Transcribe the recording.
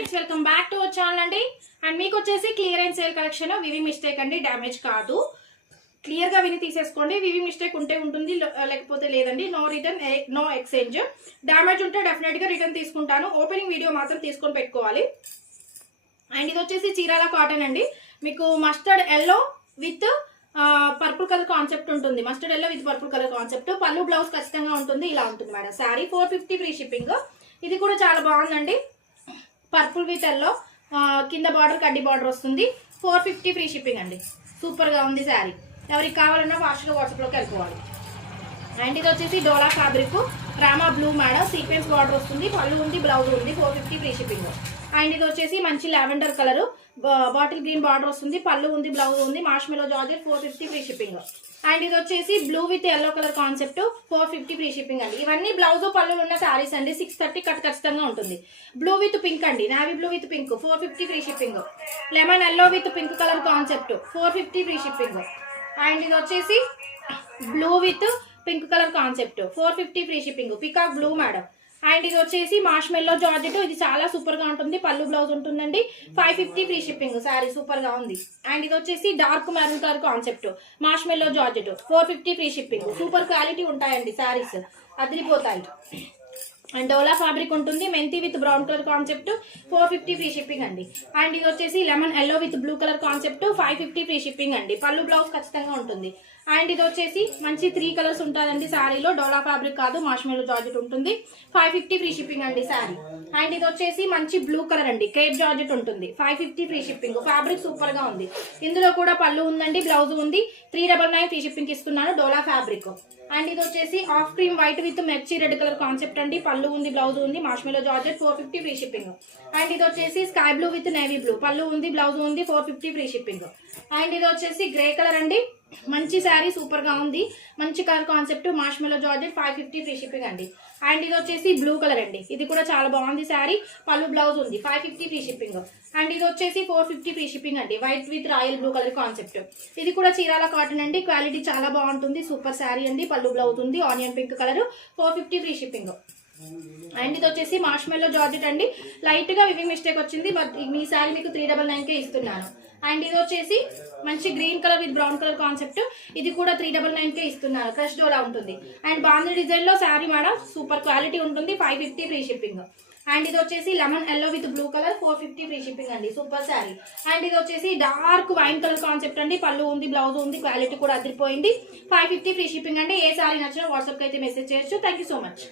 Friends welcome back to our channel అండి. And మీకు వచ్చేసి clear and sale collection weave mistake అండి, damage కాదు. క్లియర్ గా విని తీసేసుకోండి. వివి మిస్టేక్ ఉంటే ఉంటుంది, లేకపోతే లేదండి. No return, no exchange. Damage ఉంటే డెఫినెట్ గా రిటర్న్ తీసుకుంటాను. ఓపెనింగ్ వీడియో మాత్రం తీసుకొని పెట్టుకోవాలి. అండ్ ఇది వచ్చేసి చీరాల కాటన్ అండి. మీకు mustard yellow with purple colour concept ఉంటుంది. Mustard yellow with purple colour concept. పళ్ళు బ్లౌజ్ ఖచ్చితంగా ఉంటుంది. ఇలా ఉంటుంది మేడం. Sari 450 free shipping. ఇది కూడా చాలా బాగుందండి. పర్పుల్ విత్ ఎల్లో, కింద బార్డర్ కడ్డీ బార్డర్ వస్తుంది. 450 ఫ్రీ షిప్పింగ్ అండి. సూపర్ గా ఉంది శారీ. ఎవరికి కావాలన్నా ఫాస్ట్ గా వాట్సాప్ లోకి వెళ్ళిపోవాలి. అండ్ ఇది వచ్చేసి డోలా ఫ్యాబ్రిక్, రామా బ్లూ మేడం, సీక్వెన్స్ బార్డర్ వస్తుంది. పళ్ళు ఉంది, బ్లౌజ్ ఉంది. 450 ఫ్రీ షిప్పింగ్. అండ్ ఇది వచ్చేసి మంచి lavender colour, bottle green border వస్తుంది. పళ్ళు ఉంది, బ్లౌజ్ ఉంది. Marshmallow georgette 450 free shipping. And ఇది వచ్చేసి blue with yellow colour concept 450 free shipping అండి. ఇవన్నీ బ్లౌజ్ పళ్ళు ఉన్న శారీస్ అండి. 630 కట్ ఖచ్చితంగా ఉంటుంది. బ్లూ విత్ పింక్ అండి, navy blue with pink 450 free shipping. Lemon yellow with pink colour concept 450 free shipping. And ఇది వచ్చేసి blue with pink colour concept 450 free shipping. Peacock blue madam. And ఇది వచ్చేసి మార్ష్మెల్లో జార్జెట్. ఇది చాలా super గా ఉంటుంది. పళ్ళు బ్లౌజ్ ఉంటుందండి. 550 ఫ్రీ షిప్పింగ్. శారీ సూపర్ గా ఉంది. అండ్ ఇది వచ్చేసి dark maroon colour concept, మార్ష్మెల్లో georgette 450 free shipping. Super quality ఉంటాయండి శారీస్, అదిరిపోతాయి. అండ్ డోలా ఫ్యాబ్రిక్ ఉంటుంది. మెంతి with brown colour concept 450 free shipping అండి. అండ్ ఇది వచ్చేసి lemon yellow with blue colour concept 550 free shipping అండి. పళ్ళు బ్లౌజ్ ఖచ్చితంగా ఉంటుంది. అండ్ ఇది వచ్చేసి మంచి 3 కలర్స్ ఉంటుందండి శారీలో. డోలా ఫ్యాబ్రిక్ కాదు, మార్ష్మెల్లో జార్జెట్ ఉంటుంది. 550 ఫ్రీ షిప్పింగ్ అండి శారీ. అండ్ ఇది వచ్చేసి మంచి బ్లూ కలర్ అండి, క్రేప్ జార్జెట్ ఉంటుంది. 550 ఫ్రీ షిప్పింగ్. ఫ్యాబ్రిక్ సూపర్ గా ఉంది. ఇందులో కూడా పళ్ళు ఉందండి, బ్లౌజ్ ఉంది. 399 ఫ్రీ షిప్పింగ్ ఇస్తున్నాను. డోలా ఫ్యాబ్రిక్. అండ్ ఇది వచ్చేసి ఆఫ్ క్రీమ్ వైట్ విత్ మెర్చి రెడ్ కలర్ కాన్సెప్ట్ అండి. పళ్ళు ఉంది, బ్లౌజ్ ఉంది. Marshmallow georgette 450 free shipping. And ఇది వచ్చేసి sky blue with navy blue, పళ్ళు ఉంది, బ్లౌజ్ ఉంది. 450 ఫ్రీ షిప్పింగ్. అండ్ ఇది వచ్చేసి గ్రే కలర్ అండి. మంచి శారీ, సూపర్ గా ఉంది. మంచి colour concept, మార్ష్మెల్లో georgette 550 free shipping అండి. అండ్ ఇది వచ్చేసి బ్లూ కలర్ అండి. ఇది కూడా చాలా బాగుంది శారీ. పళ్ళు బ్లౌజ్ ఉంది. 550 ఫ్రీ షిప్పింగ్. అండ్ ఇది వచ్చేసి 450 ఫ్రీ షిప్పింగ్ అండి. White with royal blue colour concept. ఇది కూడా చీరాల కాటన్ అండి. క్వాలిటీ చాలా బాగుంటుంది. సూపర్ శారీ అండి. పళ్ళు బ్లౌజ్ ఉంది. Onion pink colour 450 free shipping. And ఇది వచ్చేసి మార్ష్మెల్లో జార్జెట్ అండి. లైట్ గా వివింగ్ మిస్టేక్ వచ్చింది, బట్ మీ శారీ మీకు 399 ఇస్తున్నాను. అండ్ ఇది వచ్చేసి మంచి green colour with brown colour concept. ఇది కూడా 399 ఇస్తున్నాను. క్రష్ డోలా ఉంటుంది. అండ్ బాంధీ డిజైన్ లో శారీ మేడం, సూపర్ క్వాలిటీ ఉంటుంది. 550 ఫ్రీ షిప్పింగ్. అండ్ ఇది వచ్చేసి lemon yellow with blue colour 450 free shipping అండి. సూపర్ శారీ. అండ్ ఇది వచ్చేసి డార్క్ వైన్ కలర్ కాన్సెప్ట్ అండి. పళ్ళు ఉంది, బ్లౌజ్ ఉంది. క్వాలిటీ కూడా అదిరిపోయింది. 550 ఫ్రీ షిప్పింగ్ అండి. ఏ శారీ నచ్చినా వాట్సాప్ కి అయితే మెసేజ్ చేయొచ్చు. Thank so much.